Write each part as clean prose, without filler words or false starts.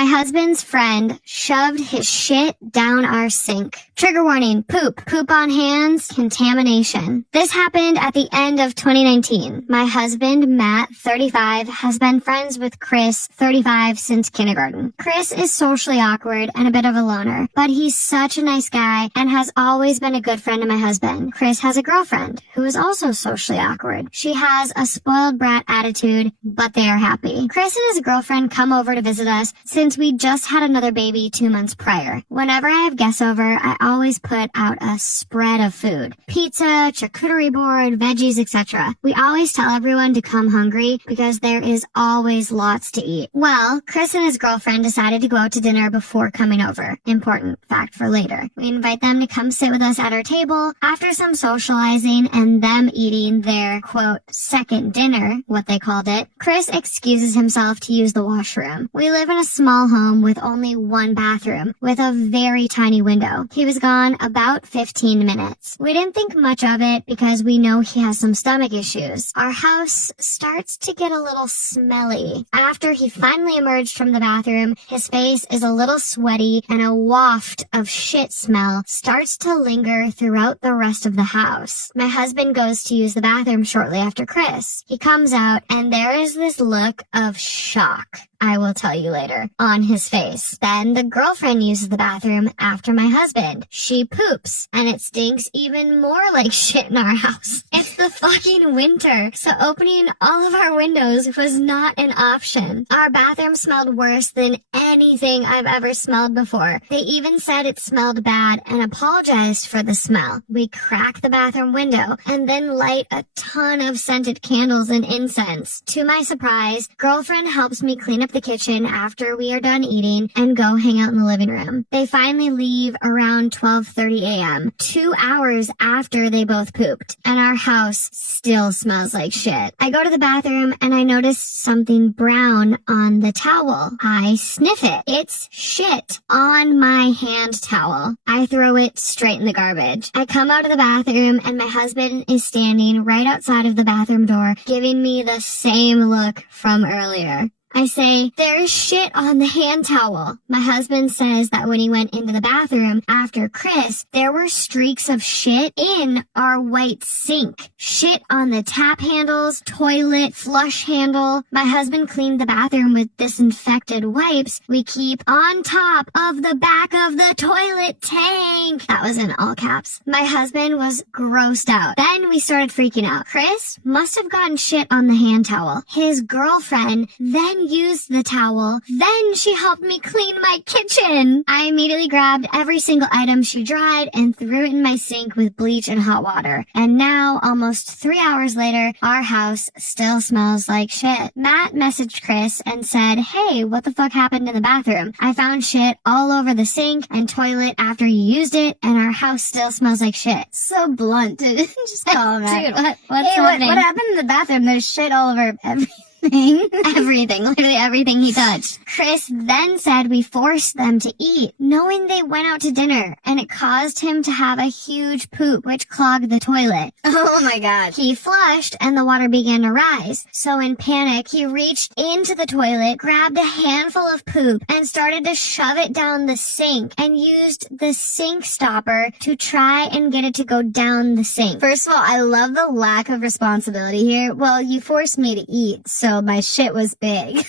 My husband's friend shoved his shit down our sink. Trigger warning, poop. Poop on hands, contamination. This happened at the end of 2019. My husband, Matt, 35, has been friends with Chris, 35, since kindergarten. Chris is socially awkward and a bit of a loner, but he's such a nice guy and has always been a good friend to my husband. Chris has a girlfriend who is also socially awkward. She has a spoiled brat attitude, but they are happy. Chris and his girlfriend come over to visit us since we just had another baby 2 months prior. Whenever I have guests over, I always put out a spread of food. Pizza, charcuterie board, veggies, etc. We always tell everyone to come hungry because there is always lots to eat. Well, Chris and his girlfriend decided to go out to dinner before coming over. Important fact for later. We invite them to come sit with us at our table. After some socializing and them eating their, quote, second dinner, what they called it, Chris excuses himself to use the washroom. We live in a small home with only one bathroom, with a very tiny window. He was gone about 15 minutes. We didn't think much of it because we know he has some stomach issues. Our house starts to get a little smelly. After he finally emerged from the bathroom, his face is a little sweaty and a waft of shit smell starts to linger throughout the rest of the house. My husband goes to use the bathroom shortly after Chris. He comes out and there is this look of shock, I will tell you later, on his face. Then the girlfriend uses the bathroom after my husband. She poops, and it stinks even more like shit in our house. It's the fucking winter, so opening all of our windows was not an option. Our bathroom smelled worse than anything I've ever smelled before. They even said it smelled bad and apologized for the smell. We crack the bathroom window and then light a ton of scented candles and incense. To my surprise, girlfriend helps me clean up the kitchen after we are done eating and go hang out in the living room. They finally leave around 12:30 a.m., 2 hours after they both pooped, and our house still smells like shit. I go to the bathroom and I notice something brown on the towel. I sniff it. It's shit on my hand towel. I throw it straight in the garbage. I come out of the bathroom and my husband is standing right outside of the bathroom door, giving me the same look from earlier. I say, there's shit on the hand towel. My husband says that when he went into the bathroom after Chris, there were streaks of shit in our white sink. Shit on the tap handles, toilet, flush handle. My husband cleaned the bathroom with disinfected wipes we keep on top of the back of the toilet tank. That was in all caps. My husband was grossed out. Then we started freaking out. Chris must have gotten shit on the hand towel. His girlfriend then used the towel. Then she helped me clean my kitchen. I immediately grabbed every single item she dried and threw it in my sink with bleach and hot water. And now, almost 3 hours later, our house still smells like shit. Matt messaged Chris and said, hey, what the fuck happened in the bathroom? I found shit all over the sink and toilet after you used it, and our house still smells like shit. So blunt, dude. Just call him that. Dude, what's happening? What happened in the bathroom? There's shit all over everything. Everything, literally everything he touched. Chris then said we forced them to eat, knowing they went out to dinner, and it caused him to have a huge poop, which clogged the toilet. Oh my god. He flushed, and the water began to rise. So in panic, he reached into the toilet, grabbed a handful of poop, and started to shove it down the sink, and used the sink stopper to try and get it to go down the sink. First of all, I love the lack of responsibility here. Well, you forced me to eat, so my shit was big.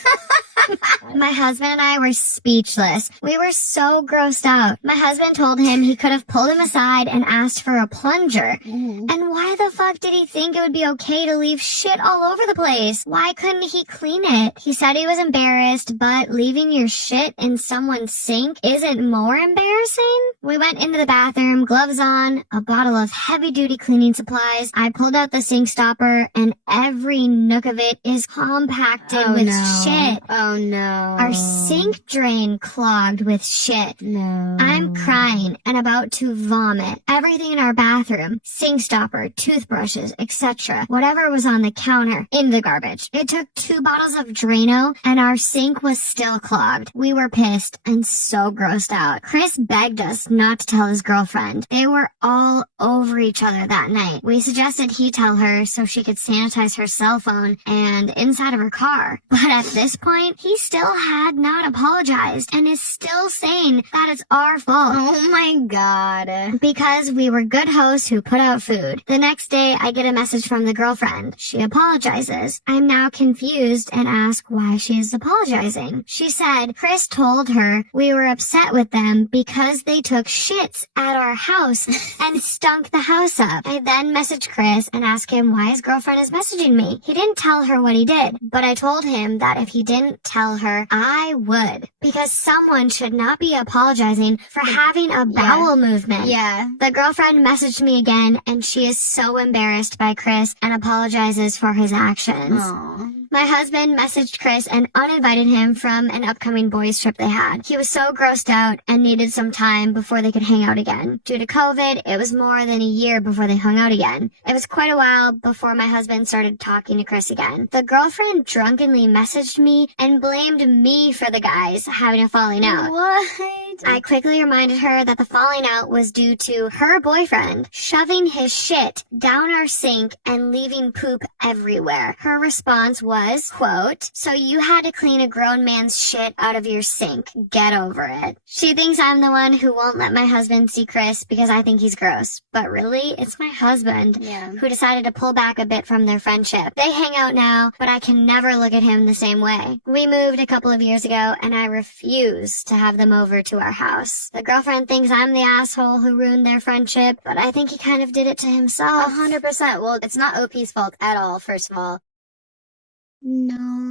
My husband and I were speechless. We were so grossed out. My husband told him he could have pulled him aside and asked for a plunger. And why the fuck did he think it would be okay to leave shit all over the place? Why couldn't he clean it? He said he was embarrassed, but leaving your shit in someone's sink isn't more embarrassing? We went into the bathroom, gloves on, a bottle of heavy-duty cleaning supplies. I pulled out the sink stopper, and every nook of it is compacted with shit. Oh no. Our sink drain clogged with shit. No. I'm crying and about to vomit. Everything in our bathroom, sink stopper, toothbrushes, etc., whatever was on the counter, in the garbage. It took 2 bottles of Drano and our sink was still clogged. We were pissed and so grossed out. Chris begged us not to tell his girlfriend. They were all over each other that night. We suggested he tell her so she could sanitize her cell phone and inside of her car. But at this point, he still had not apologized and is still saying that it's our fault. Oh my god. Because we were good hosts who put out food. The next day, I get a message from the girlfriend. She apologizes. I'm now confused and ask why she is apologizing. She said Chris told her we were upset with them because they took shits at our house and stunk the house up. I then message Chris and ask him why his girlfriend is messaging me. He didn't tell her what he did, but I told him that if he didn't tell her, I would. Because someone should not be apologizing for having a bowel movement. Yeah. The girlfriend messaged me again, and she is so embarrassed by Chris and apologizes for his actions. Aww. My husband messaged Chris and uninvited him from an upcoming boys trip they had. He was so grossed out and needed some time before they could hang out again. Due to COVID, it was more than a year before they hung out again. It was quite a while before my husband started talking to Chris again. The girlfriend drunkenly messaged me and blamed me for the guys having a falling out. What? I quickly reminded her that the falling out was due to her boyfriend shoving his shit down our sink and leaving poop everywhere. Her response was, quote, "So you had to clean a grown man's shit out of your sink. Get over it." She thinks I'm the one who won't let my husband see Chris because I think he's gross. But really, it's my husband who decided to pull back a bit from their friendship. They hang out now, but I can never look at him the same way. We moved a couple of years ago, and I refuse to have them over to our house. The girlfriend thinks I'm the asshole who ruined their friendship, but I think he kind of did it to himself. 100%. Well, it's not OP's fault at all, first of all. No.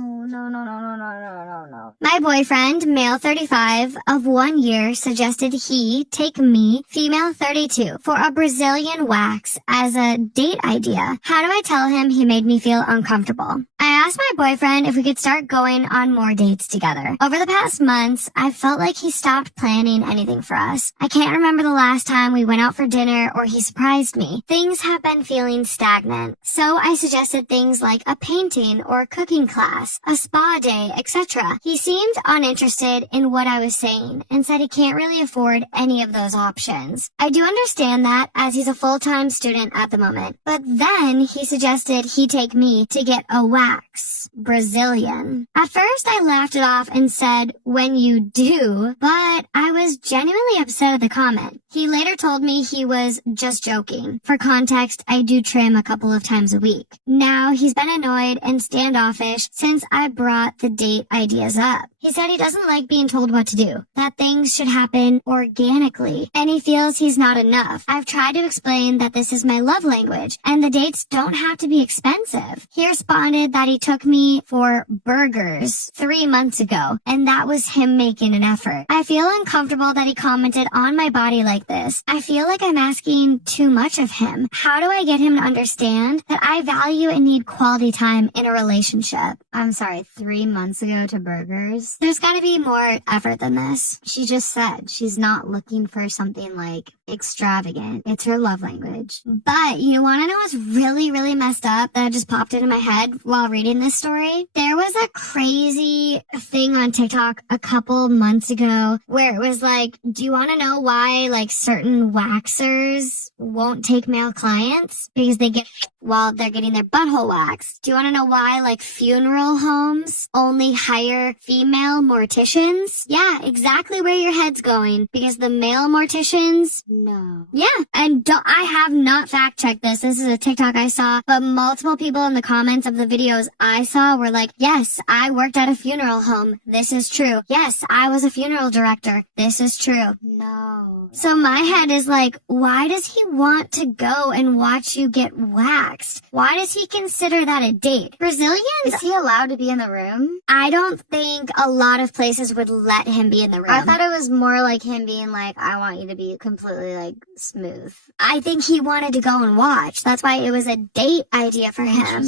My boyfriend, male 35, of 1 year, suggested he take me, female 32, for a Brazilian wax as a date idea. How do I tell him he made me feel uncomfortable? I asked my boyfriend if we could start going on more dates together. Over the past months, I felt like he stopped planning anything for us. I can't remember the last time we went out for dinner or he surprised me. Things have been feeling stagnant. So I suggested things like a painting or cooking class, a spa day, etc. He seemed uninterested in what I was saying and said he can't really afford any of those options. I do understand that as he's a full-time student at the moment. But then he suggested he take me to get a wax, Brazilian. At first I laughed it off and said, when you do, but I was genuinely upset at the comment. He later told me he was just joking. For context, I do trim a couple of times a week. Now he's been annoyed and standoffish since I brought the date ideas up. He said he doesn't like being told what to do, that things should happen organically, and he feels he's not enough. I've tried to explain that this is my love language, and the dates don't have to be expensive. He responded that he took me for burgers 3 months ago, and that was him making an effort. I feel uncomfortable that he commented on my body like this. I feel like I'm asking too much of him. How do I get him to understand that I value and need quality time in a relationship? I'm sorry, 3 months ago to burgers? There's gotta be more effort than this. She just said she's not looking for something like extravagant. It's her love language. But you wanna know what's really, really messed up that just popped into my head while reading this story? There was a crazy thing on TikTok a couple months ago where it was like, do you wanna know why like certain waxers won't take male clients? Because they get while they're getting their butthole waxed. Do you wanna know why like funeral homes only hire female morticians? Yeah, exactly where your head's going. Because the male morticians, no. yeah, and I have not fact checked this. This is a TikTok I saw, but multiple people in the comments of the videos I saw were like, yes, I worked at a funeral home. This is true. Yes, I was a funeral director. This is true. No. So my head is like, why does he want to go and watch you get waxed? Why does he consider that a date? Brazilians? Is he allowed to be in the room? I don't think a lot of places would let him be in the room. I thought it was more like him being like, I want you to be completely like smooth. I think he wanted to go and watch. That's why it was a date idea for him.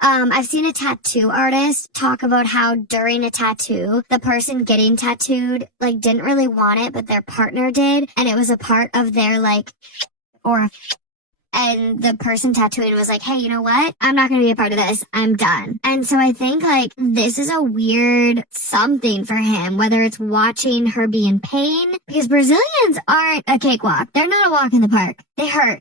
I've seen a tattoo artist talk about how during a tattoo, the person getting tattooed like didn't really want it, but their partner did, and it was a part of their like, and the person tattooing was like, hey, you know what? I'm not going to be a part of this. I'm done. And so I think like this is a weird something for him, whether it's watching her be in pain, because Brazilians aren't a cakewalk. They're not a walk in the park. They hurt.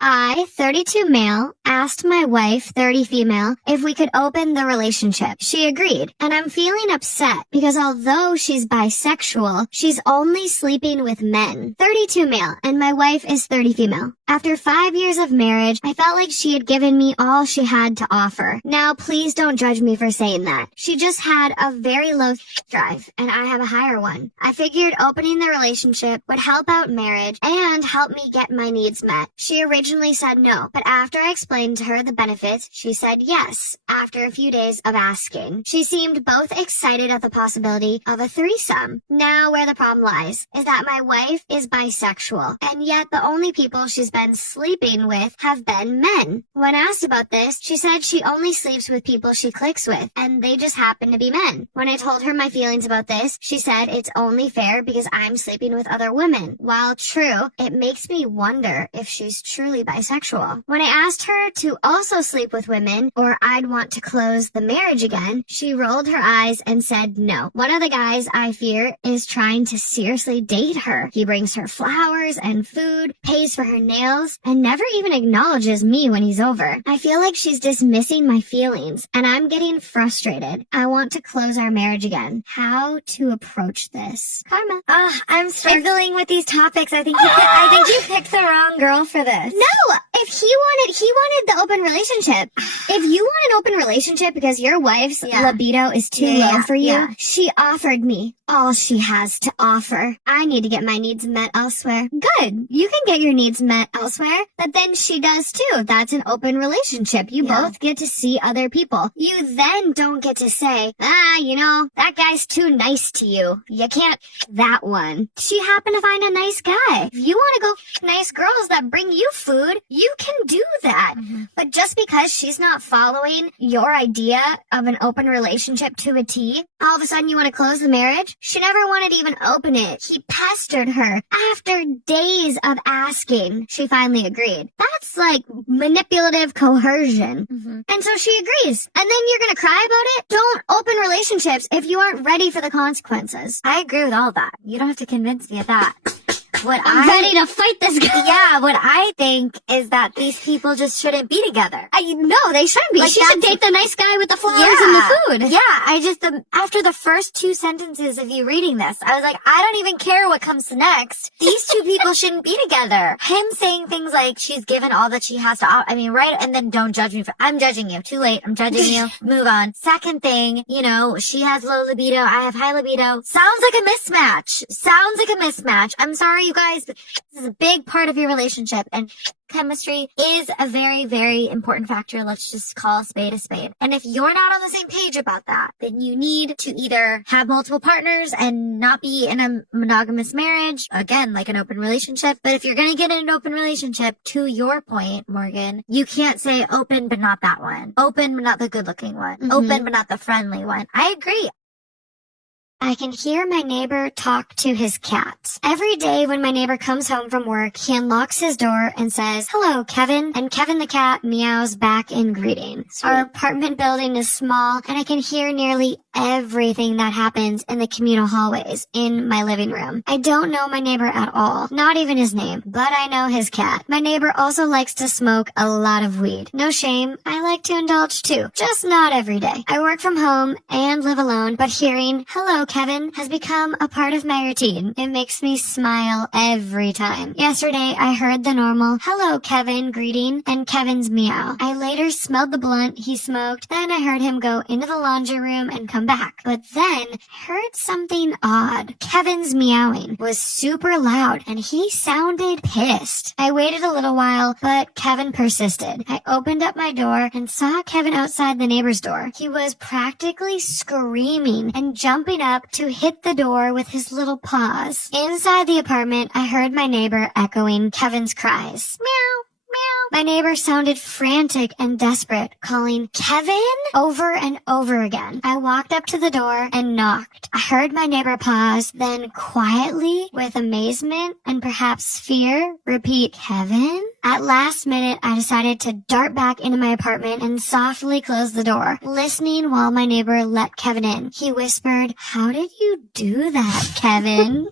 I, 32 male, asked my wife, 30 female, if we could open the relationship. She agreed, and I'm feeling upset because although she's bisexual, she's only sleeping with men. 32 male, and my wife is 30 female. After 5 years of marriage, I felt like she had given me all she had to offer. Now, please don't judge me for saying that. She just had a very low drive, and I have a higher one. I figured opening the relationship would help out marriage and help me get my needs met. She originally said no, but after I explained to her the benefits, she said yes, after a few days of asking. She seemed both excited at the possibility of a threesome. Now, where the problem lies is that my wife is bisexual, and yet the only people she's been sleeping with have been men. When asked about this, she said she only sleeps with people she clicks with, and they just happen to be men. When I told her my feelings about this, she said it's only fair because I'm sleeping with other women. While true, it makes me wonder if she's truly bisexual. When I asked her to also sleep with women, or I'd want to close the marriage again, she rolled her eyes and said no. One of the guys I fear is trying to seriously date her. He brings her flowers and food, pays for her nails, and never even acknowledges me when he's over. I feel like she's dismissing my feelings, and I'm getting frustrated. I want to close our marriage again. How to approach this? Karma. I'm struggling with these topics. I think you picked the wrong girl for this. No, if he wanted the open relationship. If you want an open relationship because your wife's libido is too low for you, she offered me all she has to offer. I need to get my needs met elsewhere. Good. You can get your needs met elsewhere, but then she does too. That's an open relationship. You both get to see other people. You then don't get to say, that guy's too nice to you. You can't that one. She happened to find a nice guy. If you want to go nice girls that bring you food, you can do that. Mm-hmm. But just because she's not following your idea of an open relationship to a T, all of a sudden you want to close the marriage? She never wanted to even open it. He pestered her. After days of asking, she finally agreed. That's like manipulative coercion. Mm-hmm. And so she agrees. And then you're going to cry about it? Don't open relationships if you aren't ready for the consequences. I agree with all of that. You don't have to convince me of that. I'm ready to fight this guy. Yeah, what I think is that these people just shouldn't be together. No, they shouldn't be. Like, she should take the nice guy with the flowers and the food. Yeah, after the first two sentences of you reading this, I was like, I don't even care what comes next. These two people shouldn't be together. Him saying things like, she's given all that she has to, right? And then don't judge me I'm judging you. Too late. I'm judging you. Move on. Second thing, she has low libido. I have high libido. Sounds like a mismatch. I'm sorry, you guys, but this is a big part of your relationship, and chemistry is a very, very important factor. Let's just call a spade a spade. And if you're not on the same page about that, then you need to either have multiple partners and not be in a monogamous marriage, again, like an open relationship. But if you're going to get in an open relationship, to your point, Morgan, you can't say open but not that one. Open but not the good looking one. Mm-hmm. Open but not the friendly one. I agree. I can hear my neighbor talk to his cat. Every day when my neighbor comes home from work, he unlocks his door and says, "Hello, Kevin." And Kevin the cat meows back in greeting. Sweet. Our apartment building is small, and I can hear nearly everything that happens in the communal hallways in my living room. I don't know my neighbor at all, not even his name, but I know his cat. My neighbor also likes to smoke a lot of weed. No shame, I like to indulge too, just not every day. I work from home and live alone, but hearing "Hello, Kevin" has become a part of my routine. It makes me smile every time. Yesterday, I heard the normal "Hello, Kevin" greeting and Kevin's meow. I later smelled the blunt he smoked, then I heard him go into the laundry room and come back. But then, heard something odd. Kevin's meowing was super loud and he sounded pissed. I waited a little while, but Kevin persisted. I opened up my door and saw Kevin outside the neighbor's door. He was practically screaming and jumping up to hit the door with his little paws. Inside the apartment, I heard my neighbor echoing Kevin's cries. Meow. Meow. My neighbor sounded frantic and desperate, calling "Kevin" over and over again. I walked up to the door and knocked. I heard my neighbor pause, then quietly, with amazement and perhaps fear, repeat, "Kevin?" At last minute, I decided to dart back into my apartment and softly close the door, listening while my neighbor let Kevin in. He whispered, "How did you do that, Kevin?"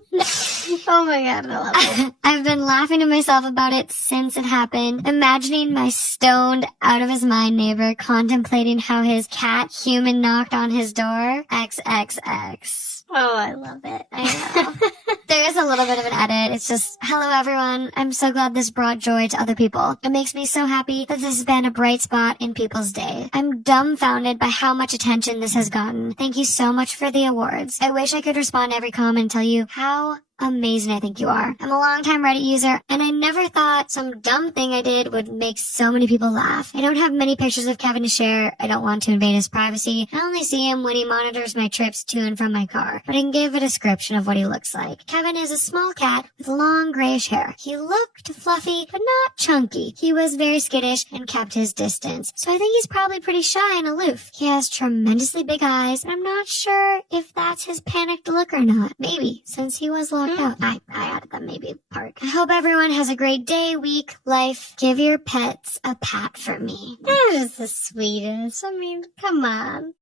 Oh my God, I love it. I've been laughing to myself about it since it happened, imagining my stoned, out of his mind neighbor contemplating how his cat human knocked on his door. XXX. Oh, I love it. I know. There is a little bit of an edit. It's just, hello everyone. I'm so glad this brought joy to other people. It makes me so happy that this has been a bright spot in people's day. I'm dumbfounded by how much attention this has gotten. Thank you so much for the awards. I wish I could respond to every comment and tell you how amazing I think you are. I'm a longtime Reddit user, and I never thought some dumb thing I did would make so many people laugh. I don't have many pictures of Kevin to share. I don't want to invade his privacy. I only see him when he monitors my trips to and from my car, but I can give a description of what he looks like. Kevin is a small cat with long grayish hair. He looked fluffy, but not chunky. He was very skittish and kept his distance, so I think he's probably pretty shy and aloof. He has tremendously big eyes, and I'm not sure if that's his panicked look or not. Maybe, since he was locked out. I added the maybe part. I hope everyone has a great day, week, life. Give your pets a pat for me. That is the sweetest. I mean, come on.